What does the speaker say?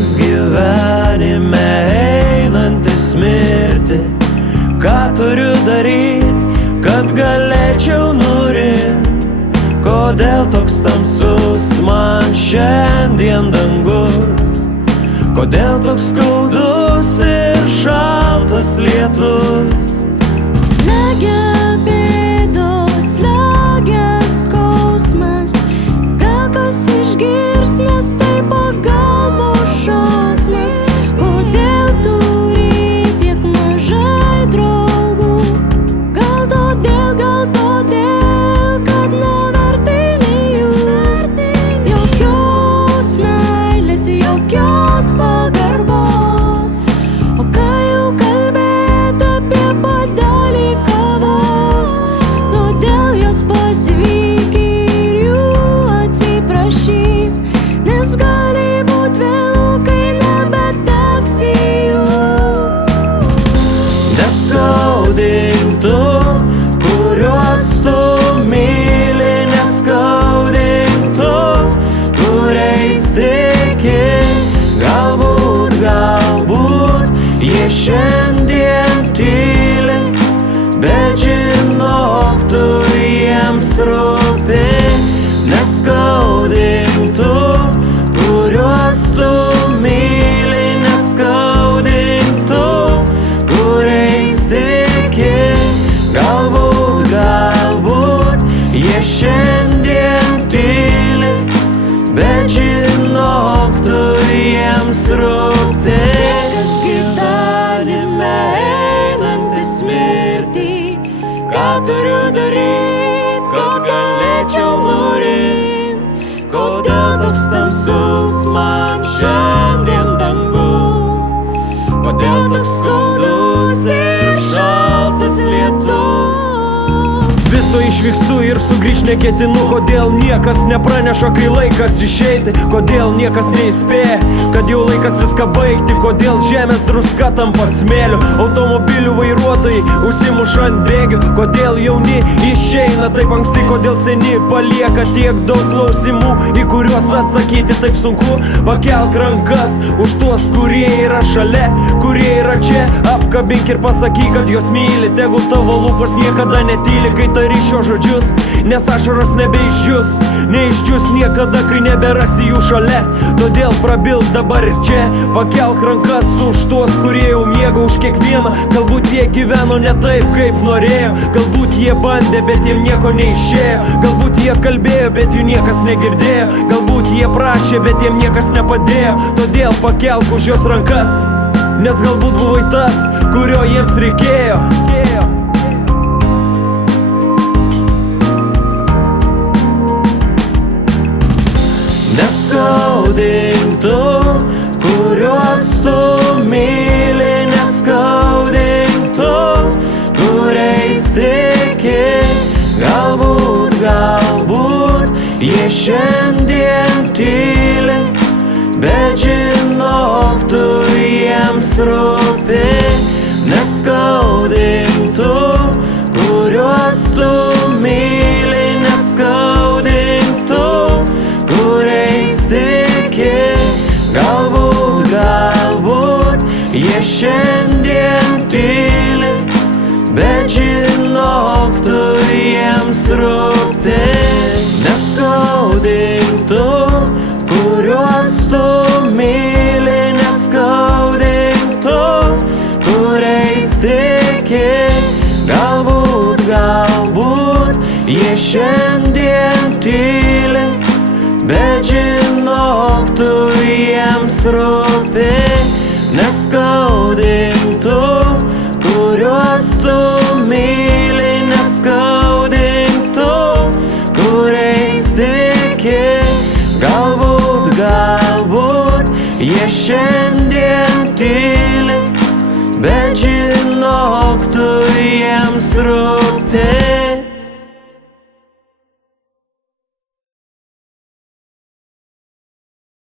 Kas gyvenime einantis mirti, ką turiu daryti, kad galėčiau nurimti? Kodėl toks tamsus man šiandien dangus? Kodėl toks skaudus ir šaltas lietus? Slegia bėdos, slegia skausmas, gal kas išgirs, nes tai pagalbos šauksmas. Kodėl turi tiek mažai draugų? Gal todėl, kad nevertini jų. Jokios meilės, jokios pagarbos. O kai jau kalbėt apie puodelį kavos, todėl jos pasivyk ir jų atsiprašyk, nes gali būt vėlu, kai nebeteksi jų. Neskaudink tu, kuriuos tu myli, neskaudink tu, kuriais tiki. Galbūt jie šiandien tyli, bet žinok, tu jiems rūpi. Neskaudink tu, kuriuos tu myli, neskaudink tu, kuriais tiki. Galbūt jie šiandien tyli, bet žinok, tu jiems rūpi. Kas gyvenime einantis mirti, ką turiu daryti, kad galėčiau nurimti? Kodėl toks tamsus man šiandien dangus? Kodėl toks skaudus ir šaltas lietus? Viso išvykstu ir sugrįžt neketinu. Kodėl niekas nepraneša, kai laikas išeiti? Kodėl niekas neįspėja, kad jau laikas viską baigti? Kodėl žemės druska tampa smėliu? Automobilių vairuotojai užsimuša ant bėgių. Kodėl jauni išeina taip anksti? Kodėl seni palieka tiek daug klausimų, į kuriuos atsakyti taip sunku? Pakelk rankas už tuos, kurie yra šalia, kurie yra čia. Apkabink ir pasakyk, kad juos myli. Tegul tavo lūpos niekada netyli, kai tari šios žodžius, nes ašaros nebeišdžius. Neišdžius niekada, kai neberasi jų šalia. Todėl prabilk dabar ir čia. Pakelk rankas už tuos, kurie jau miega už kiekvieną. Galbūt jie gyveno ne taip, kaip norėjo. Galbūt jie bandė, bet jiem nieko neišėjo. Galbūt jie kalbėjo, bet jų niekas negirdėjo. Galbūt jie prašė, bet jiem niekas nepadėjo. Todėl pakelk už juos rankas, nes galbūt buvai tas, kurio jiems reikėjo. Neskaudink tu, kuriuos tu myli, neskaudink tu, kuriais tiki. Galbūt jie šiandien tyli, bet žinok, tu jiems rūpi. Neskaudink tu, kuriuos tu myli, neskaudink tu, kuriais tiki. Galbūt jie šiandien tyli, bet žinok, tu jiems rūpi. Neskaudink tu, kuriuos tu myli, neskaudink tu, kuriais tiki. Galbūt jie šiandien tyli, bet žinok, tu jiems rūpi. Neskaudink tu, kuriuos tu myli, neskaudink tu, kuriais tiki. Galbūt jie šiandien